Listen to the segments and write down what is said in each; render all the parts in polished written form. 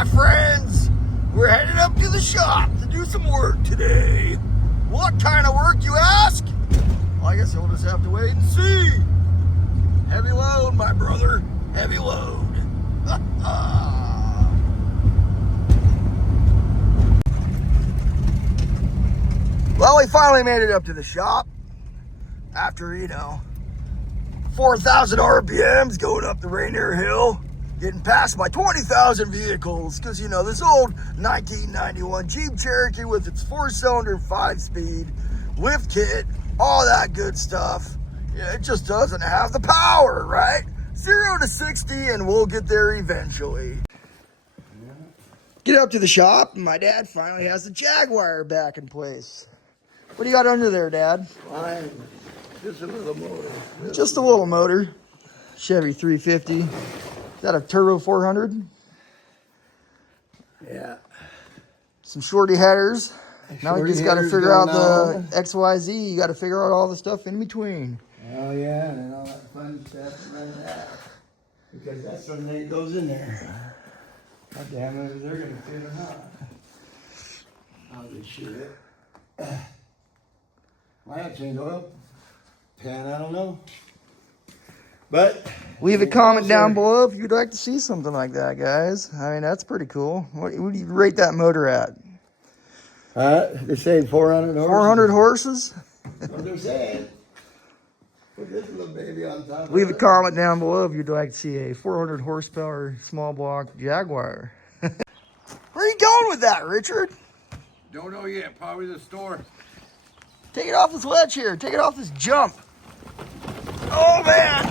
my friends, we're headed up to the shop to do some work today. What kind of work, you ask? Well, I guess you'll just have to wait and see. Heavy load, my brother, heavy load. Well, we finally made it up to the shop after, 4,000 RPMs going up the Rainier Hill, getting passed by 20,000 vehicles, because, this old 1991 Jeep Cherokee with its 4-cylinder 5-speed lift kit, all that good stuff, it just doesn't have the power, right? 0 to 60, and we'll get there eventually. Get up to the shop, and my dad finally has the Jaguar back in place. What do you got under there, Dad? Fine. Just a little motor. Just a little motor. Chevy 350. Is that a turbo 400? Yeah. Some shorty headers. Now you just got to figure out the XYZ. You got to figure out all the stuff in between. Oh yeah, and all that fun stuff like that. Because that's when it goes in there. God damn it, they're gonna fit or not. I'll just shoot it. Might have to change oil. 10, I don't know. But leave a comment down below if you'd like to see something like that, guys. I mean, that's pretty cool. What do you rate that motor at? They say 400 horses. 400 horses? That's what they're saying. Put this little baby on top of it. Leave a comment down below if you'd like to see a 400 horsepower small block Jaguar. Where are you going with that, Richard? Don't know yet. Probably the store. Take it off this ledge here. Take it off this jump. Oh, man.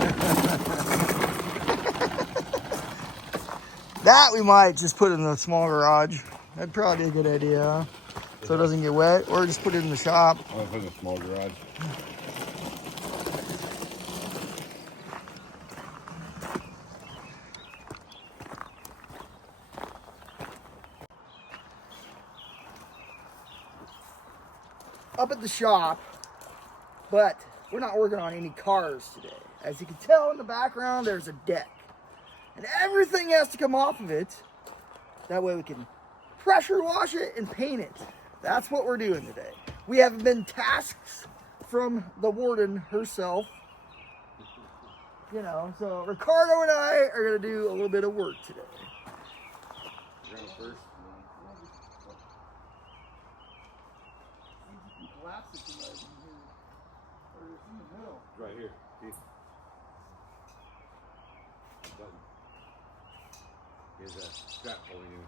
That we might just put in the small garage. That'd probably be a good idea. So it doesn't get wet. Or just put it in the shop. I'll put in the small garage. Up at the shop, but we're not working on any cars today. As you can tell in the background, there's a deck. And everything has to come off of it. That way we can pressure wash it and paint it. That's what we're doing today. We have been tasked from the warden herself. So Ricardo and I are going to do a little bit of work today. First. Right here. See? Here's a strap holding you.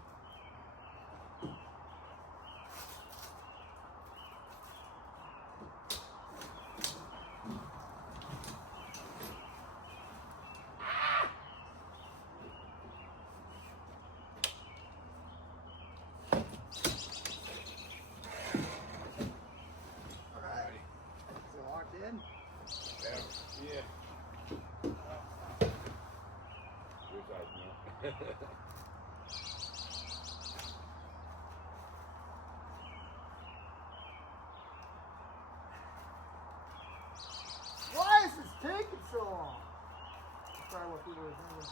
Why is this taking so long? Sorry what people are thinking.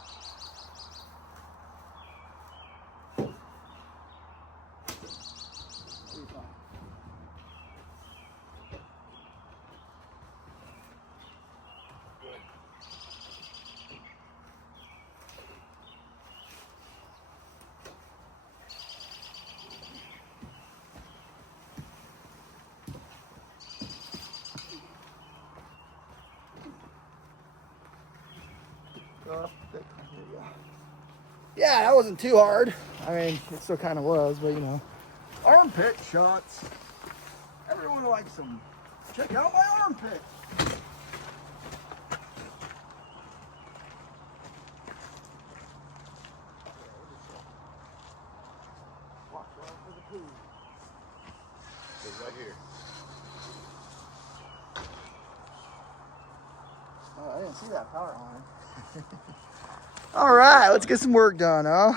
Yeah, that wasn't too hard. I mean, it still kind of was, but armpit shots. Everyone likes them. Check out my armpit. Watch out for the poo. It's right here. Oh, I didn't see that power line. All right, let's get some work done, huh?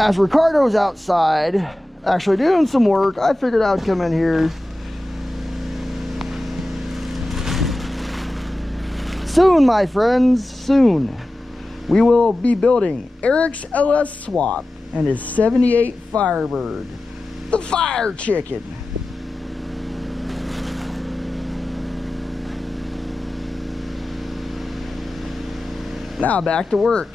As Ricardo's outside actually doing some work, I figured I would come in here. Soon, my friends, soon, we will be building Erik's LS Swap and his 78 Firebird, the Fire Chicken. Now back to work.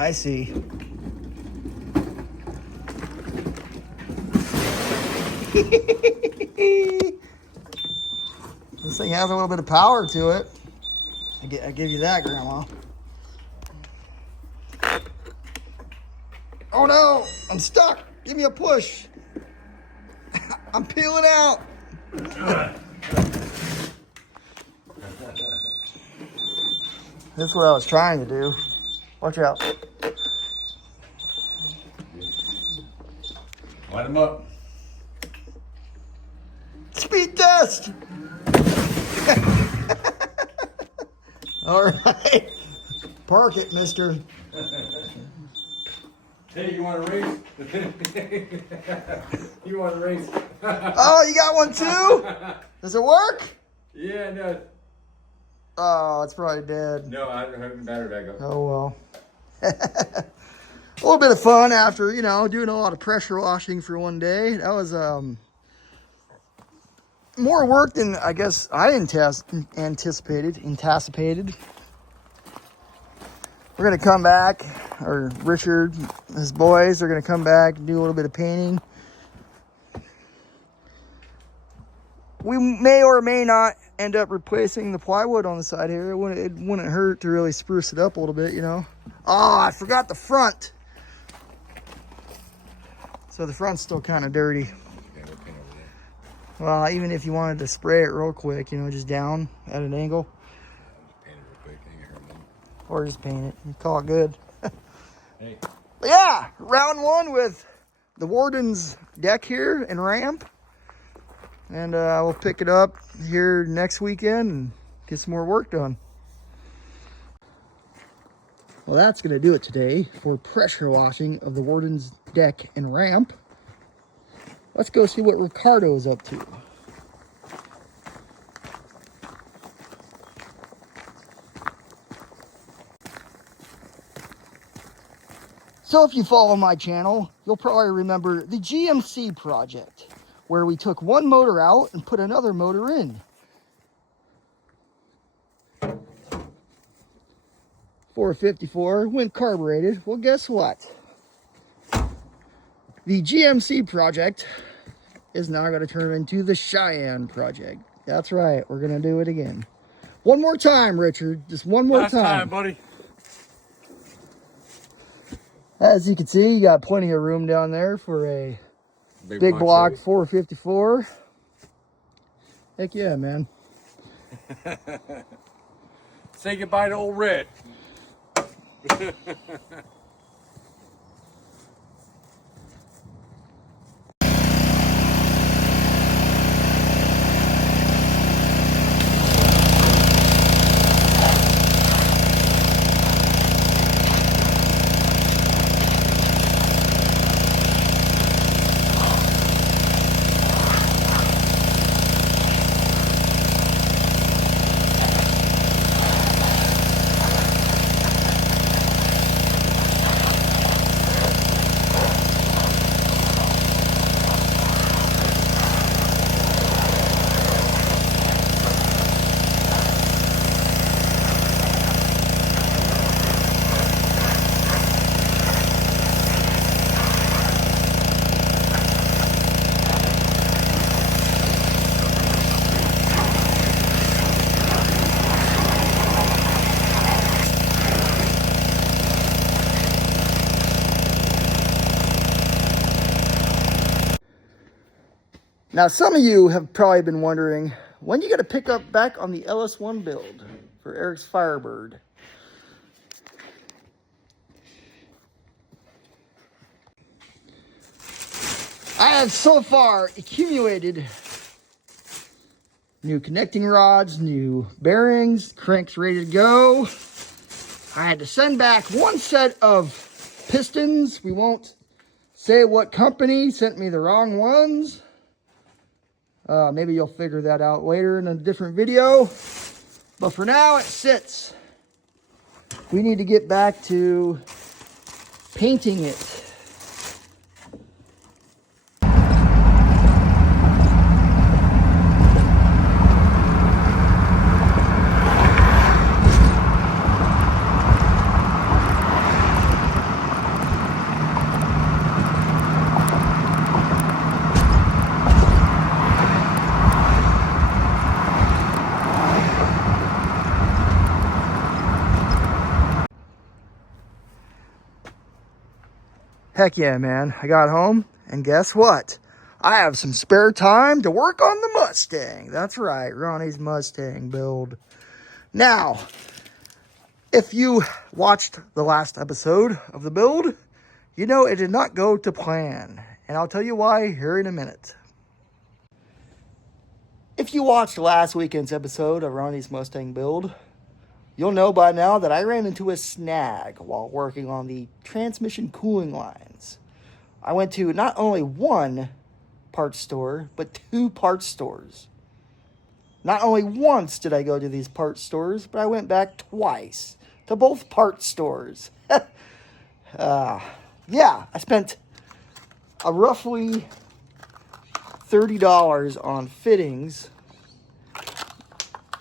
I see. This thing has a little bit of power to it. I give you that, Grandma. Oh no, I'm stuck. Give me a push. I'm peeling out. That's what I was trying to do. Watch out. Light him up. Speed test. All right. Park it, mister. Hey, you want to race? You want to race? Oh, you got one too? Does it work? Yeah, no. Oh, it's probably dead. No, I haven't the battery back up. Oh, well. A little bit of fun after, you know, doing a lot of pressure washing for one day. That was more work than I guess I anticipated. We're going to come back, or Richard, his boys are going to come back and do a little bit of painting. We may or may not end up replacing the plywood on the side here. It wouldn't hurt to really spruce it up a little bit, you know. Oh, I forgot the front. So the front's still kind of dirty. Okay, we'll paint over there. Well, even if you wanted to spray it real quick, you know, just down at an angle. Just paint it real quick. Ain't gonna hurt nothing. Or just paint it. You call it good. Hey. But yeah, round one with the Warden's deck here and ramp. And we'll pick it up here next weekend and get some more work done. Well, that's going to do it today for pressure washing of the Warden's deck and ramp. Let's go see what Ricardo is up to. So if you follow my channel, you'll probably remember the GMC project. where we took one motor out and put another motor in. 454, went carbureted. Well, guess what? The GMC project is now going to turn into the Cheyenne project. That's right, we're going to do it again. One more time, Richard. Just one more Last time, buddy. As you can see, you got plenty of room down there for a big block 454. Heck yeah, man. Say goodbye to old Red. Now, some of you have probably been wondering, when you got to pick up back on the LS1 build for Erik's Firebird? I have so far accumulated new connecting rods, new bearings, cranks ready to go. I had to send back one set of pistons. We won't say what company sent me the wrong ones. Maybe you'll figure that out later in a different video. But for now, it sits. We need to get back to painting it. Heck yeah, man. I got home, and guess what? I have some spare time to work on the Mustang. That's right, Ronnie's Mustang build. Now, if you watched the last episode of the build, you know it did not go to plan. And I'll tell you why here in a minute. If you watched last weekend's episode of Ronnie's Mustang build, you'll know by now that I ran into a snag while working on the transmission cooling lines. I went to not only one parts store, but two parts stores. Not only once did I go to these parts stores, but I went back twice to both parts stores. Yeah, I spent a roughly $30 on fittings.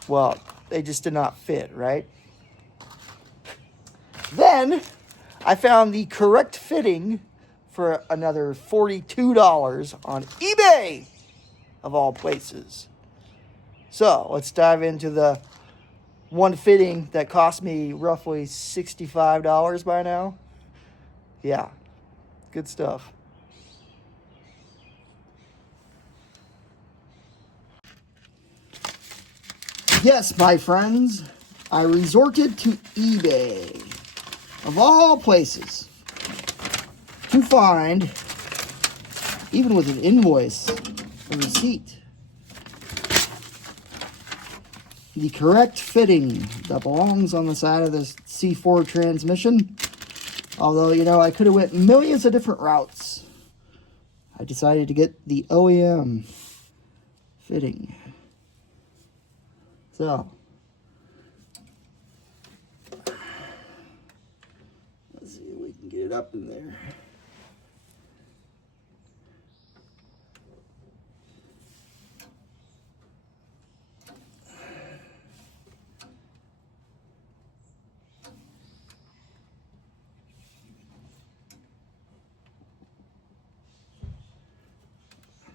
Well, they just did not fit, right? Then I found the correct fitting for another $42 on eBay, of all places. So let's dive into the one fitting that cost me roughly $65 by now. Yeah, good stuff. Yes, my friends, I resorted to eBay, of all places, to find, even with an invoice, a receipt, the correct fitting that belongs on the side of this C4 transmission. Although, you know, I could have went millions of different routes. I decided to get the OEM fitting. So, let's see if we can get it up in there.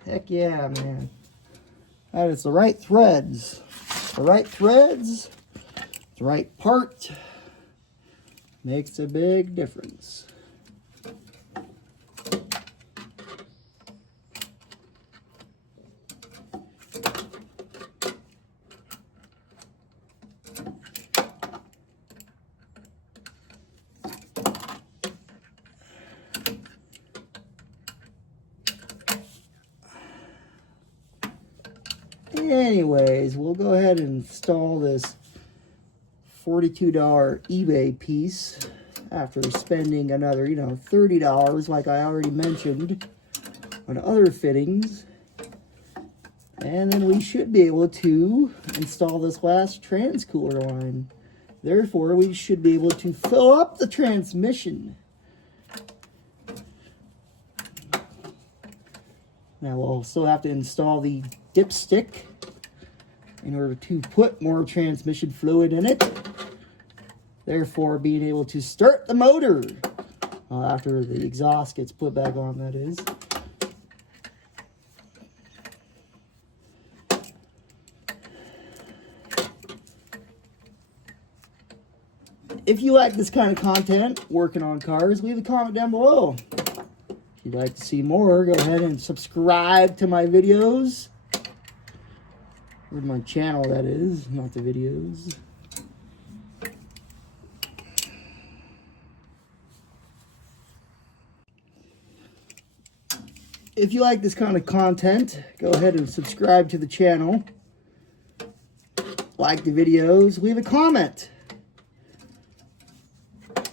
Heck yeah, man. That is the right threads. The right threads, the right part makes a big difference. Anyways, we'll go ahead and install this $42 eBay piece after spending another, $30, like I already mentioned, on other fittings. And then we should be able to install this last transcooler line. Therefore, we should be able to fill up the transmission. Now we'll still have to install the dipstick in order to put more transmission fluid in it. Therefore, being able to start the motor after the exhaust gets put back on, that is. If you like this kind of content, working on cars, leave a comment down below. If you'd like to see more, go ahead and subscribe to my videos. Or my channel, that is, not the videos. If you like this kind of content, go ahead and subscribe to the channel. Like the videos, leave a comment.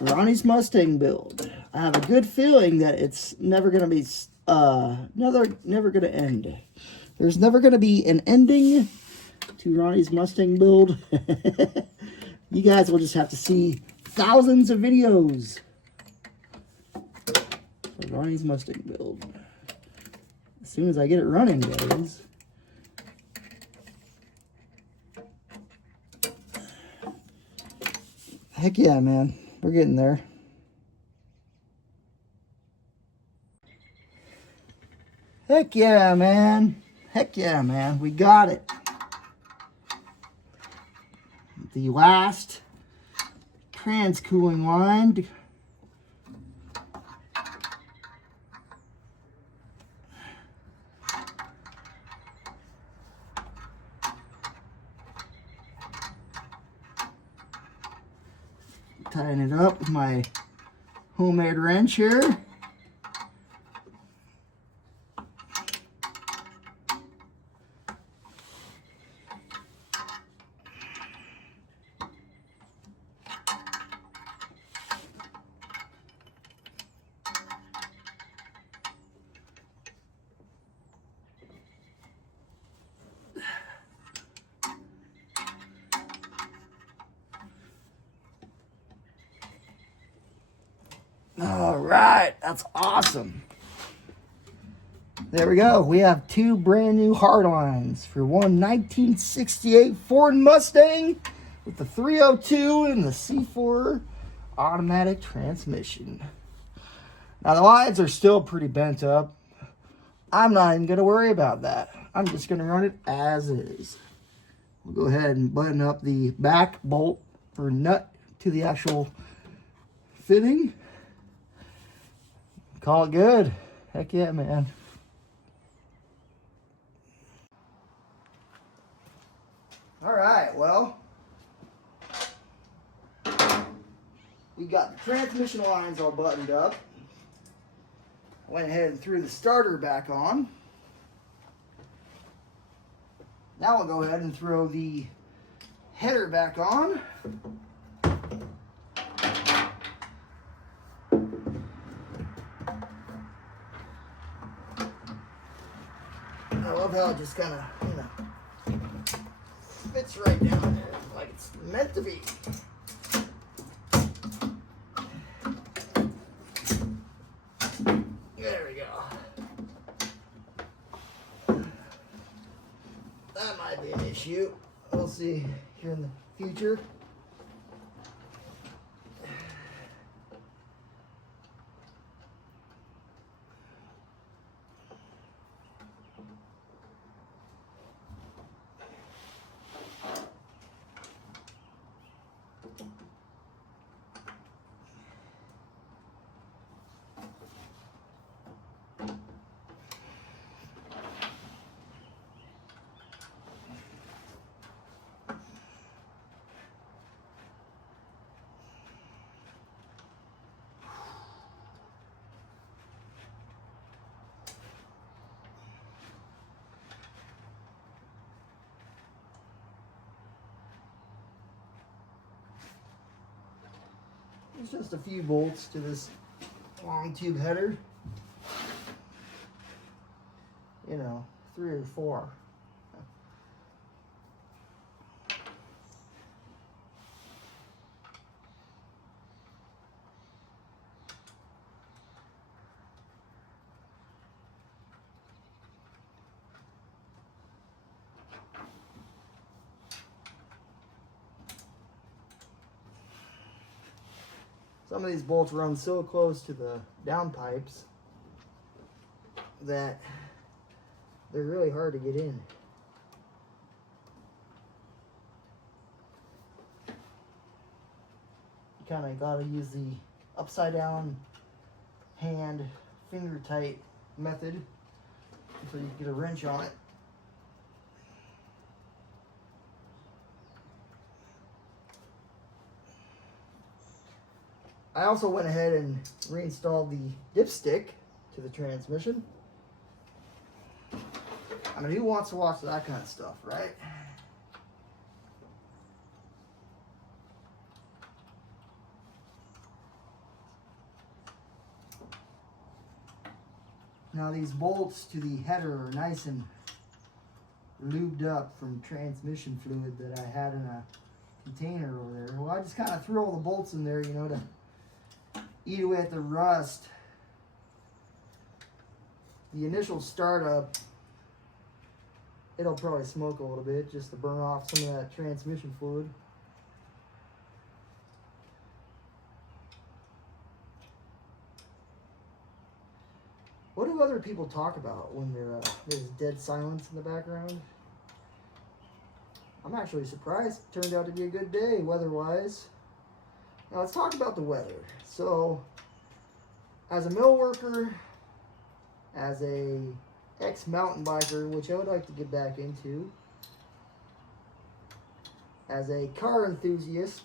Ronnie's Mustang build. I have a good feeling that it's never going to be, never going to end. There's never going to be an ending to Ronnie's Mustang build. You guys will just have to see thousands of videos for Ronnie's Mustang build. As soon as I get it running, guys. Heck yeah, man. We're getting there. Heck yeah, man. Heck yeah, man. We got it. The last trans-cooling line. Tying it up with my homemade wrench here. All right, that's awesome. There we go. We have two brand new hard lines for one 1968 Ford Mustang with the 302 and the C4 automatic transmission. Now the lines are still pretty bent up. I'm not even going to worry about that. I'm just going to run it as is. We'll go ahead and button up the back bolt or nut to the actual fitting. Call it good. Heck yeah, man. All right, well, we got the transmission lines all buttoned up. Went ahead and threw the starter back on. Now we'll go ahead and throw the header back on. I love how it just kind of, fits right down there like it's meant to be. There we go. That might be an issue. We'll see here in the future. It's just a few bolts to this long tube header. You know, 3 or 4. Some of these bolts run so close to the downpipes that they're really hard to get in. You kind of got to use the upside down hand finger tight method until you get a wrench on it. I also went ahead and reinstalled the dipstick to the transmission. I mean, who wants to watch that kind of stuff, right? Now these bolts to the header are nice and lubed up from transmission fluid that I had in a container over there. Well, I just kind of threw all the bolts in there, you know, to eat away at the rust. The initial startup, it'll probably smoke a little bit just to burn off some of that transmission fluid. What do other people talk about when there's dead silence in the background? I'm actually surprised. It turned out to be a good day weather-wise. Now let's talk about the weather. So, as a mill worker, as a ex-mountain biker, which I would like to get back into, as a car enthusiast,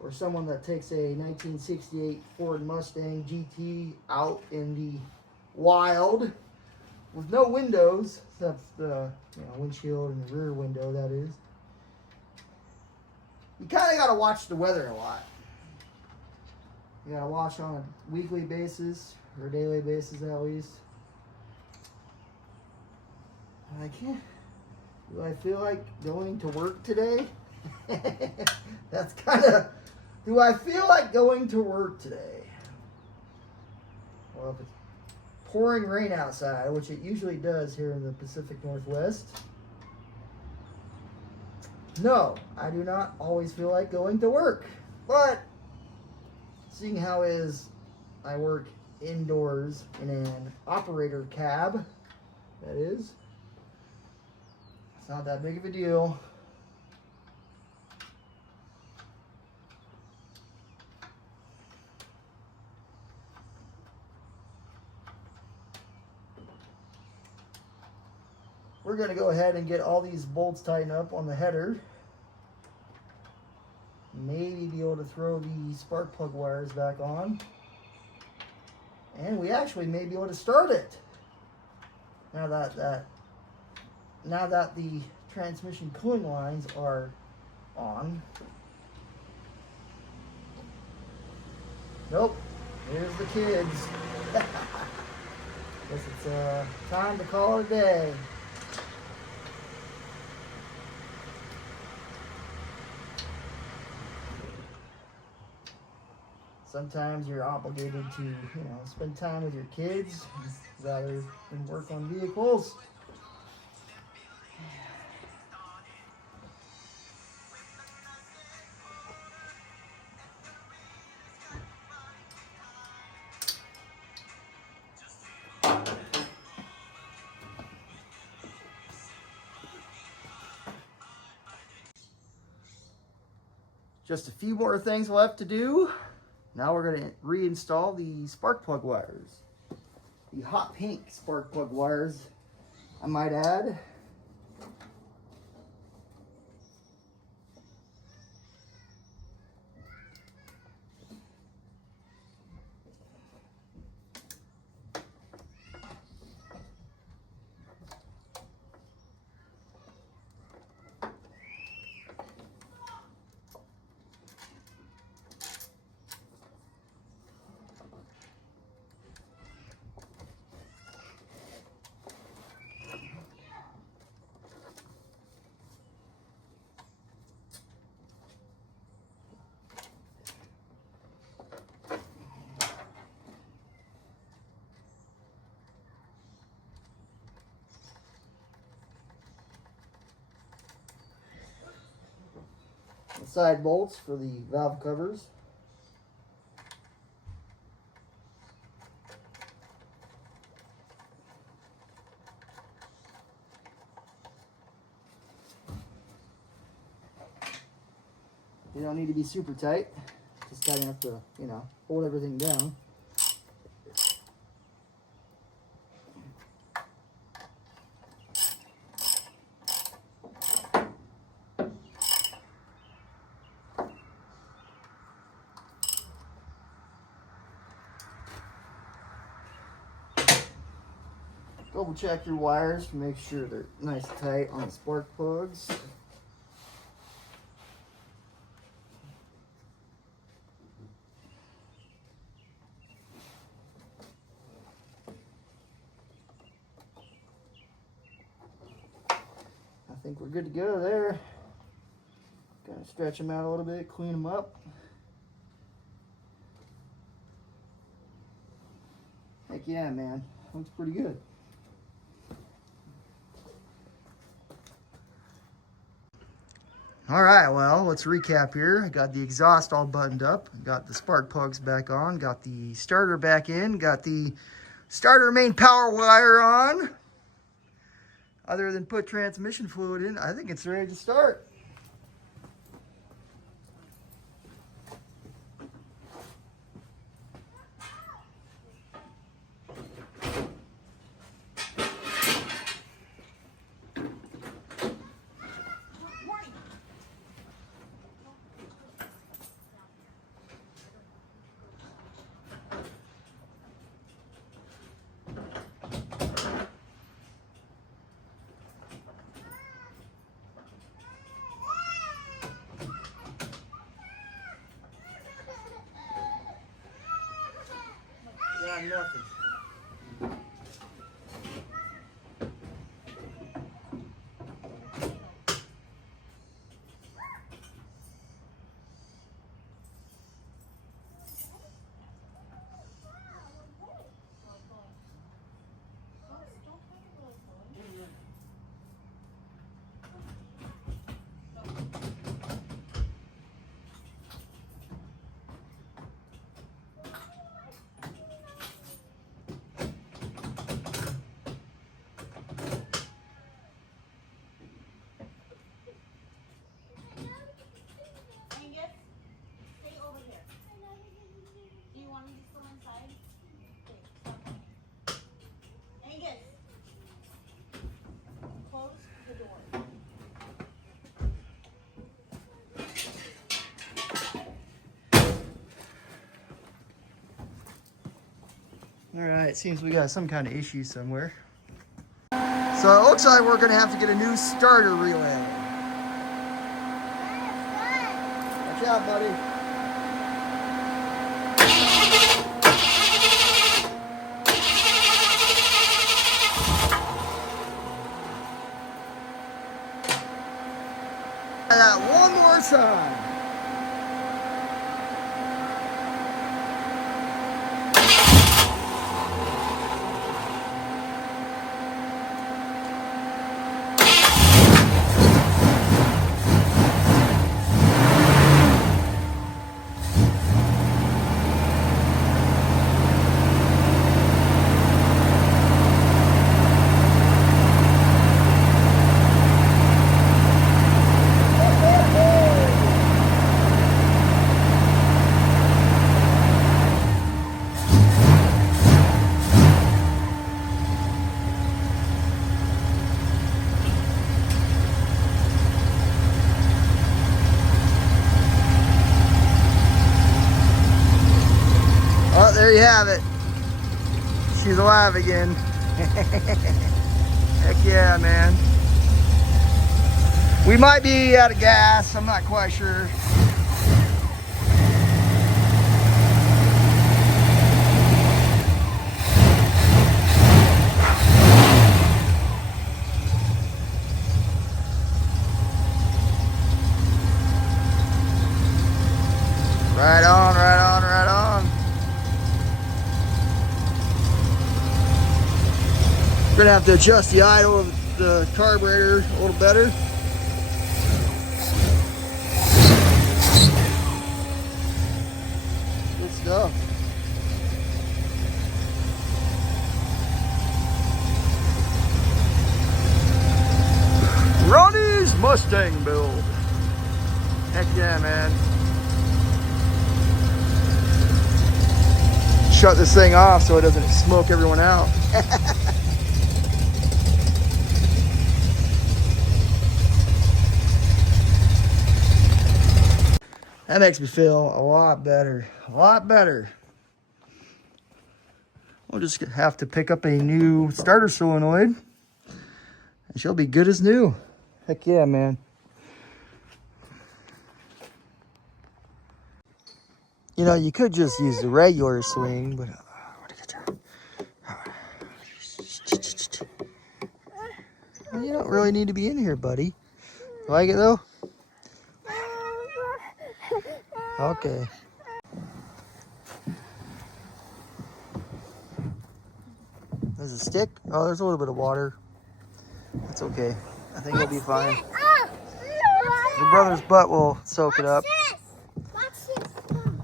or someone that takes a 1968 Ford Mustang GT out in the wild with no windows, except the windshield and the rear window, that is. You kind of got to watch the weather a lot. You got to watch on a weekly basis, or a daily basis at least. I can't. Do I feel like going to work today? That's kind of. Do I feel like going to work today? Well, if it's pouring rain outside, which it usually does here in the Pacific Northwest, no, I do not always feel like going to work. But seeing how is I work indoors in an operator cab, that is, it's not that big of a deal. We're going to go ahead and get all these bolts tightened up on the header. Maybe be able to throw the spark plug wires back on. And we actually may be able to start it. Now that the transmission cooling lines are on. Nope. Here's the kids. Guess it's time to call it a day. Sometimes you're obligated to, spend time with your kids rather than work on vehicles. Just a few more things left to do. Now we're going to reinstall the spark plug wires. The hot pink spark plug wires, I might add. side bolts for the valve covers. They don't need to be super tight, just tight enough to, you know, hold everything down. Double check your wires to make sure they're nice and tight on the spark plugs. I think we're good to go there. Gotta stretch them out a little bit, clean them up. Heck yeah, man. Looks pretty good. All right, well, let's recap here. I got the exhaust all buttoned up, got the spark plugs back on, got the starter back in, got the starter main power wire on. Other than put transmission fluid in, I think it's ready to start. Nothing. All right, seems we got some kind of issue somewhere. So it looks like we're gonna have to get a new starter relay. Watch out, buddy. Try that one more time. There you have it. She's alive again. Heck yeah, man. We might be out of gas. I'm not quite sure. Right on, right on, right on. We're gonna have to adjust the idle of the carburetor a little better. stuff. Ronnie's Mustang build. Heck yeah, man. Shut this thing off so it doesn't smoke everyone out. That makes me feel a lot better. A lot better. We'll just have to pick up a new starter solenoid and she'll be good as new. Heck yeah, man. You know, you could just use the regular swing, but you don't really need to be in here, buddy. You like it though? Okay. There's a stick. Oh, there's a little bit of water. That's okay. I think it'll be fine. Your brother's butt will soak it up. Watch this. Come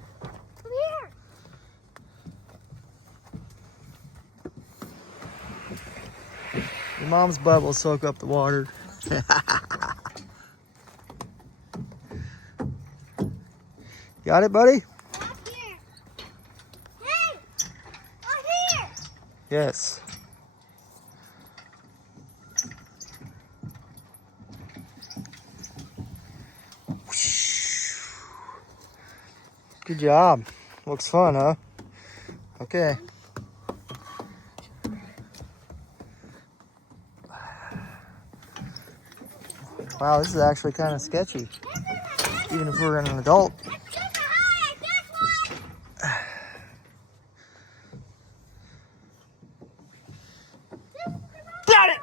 here. Your mom's butt will soak up the water. Got it, buddy? Up here. Hey! Up here! Yes. Good job. Looks fun, huh? Okay. Wow, this is actually kind of sketchy. Even if we're an adult. Got it!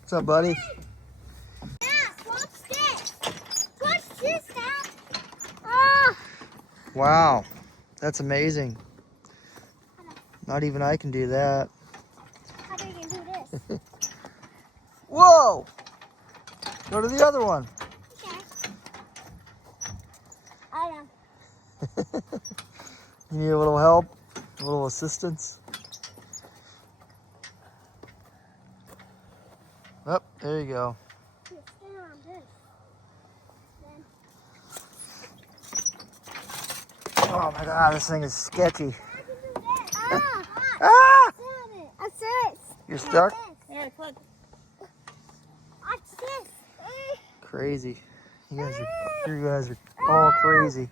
What's up, buddy? Yeah, watch this. Watch this, Dad. Oh. Wow, that's amazing. Not even I can do that. How do you do this? Whoa! Go to the other one. Okay. I know. You need a little help? A little assistance? Oh, there you go. Here, stand on this. Then. Oh my god, this thing is sketchy. Ah! Ah! Watch this. You're stuck? Here, look. Watch this. Crazy. You guys are all crazy.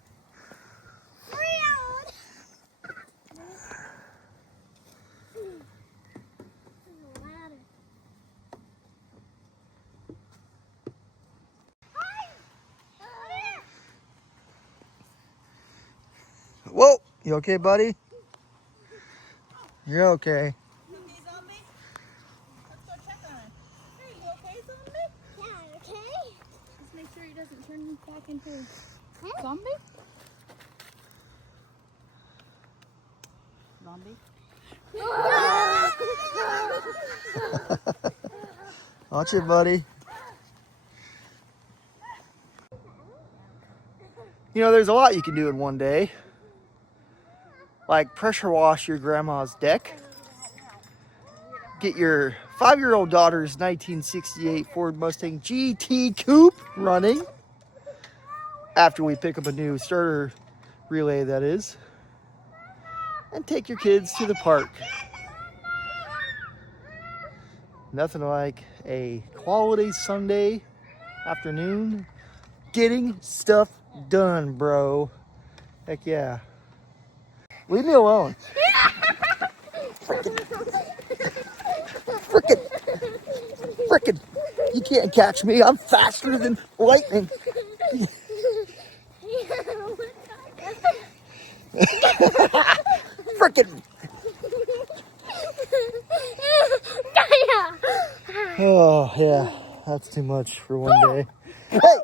Whoa! You okay, buddy? You're okay. Zombie? Let's go check on him. Hey, you okay, zombie? Yeah, okay. Just make sure he doesn't turn back into a zombie. Zombie? Watch it, buddy. You know, there's a lot you can do in one day. Like pressure wash your grandma's deck. Get your 5-year-old daughter's 1968 Ford Mustang GT Coupe running. After we pick up a new starter relay, that is. And take your kids to the park. Nothing like a quality Sunday afternoon getting stuff done, bro. Heck yeah. Leave me alone. Frickin'. You can't catch me. I'm faster than lightning. Frickin'. Oh, yeah. That's too much for one day. Hey!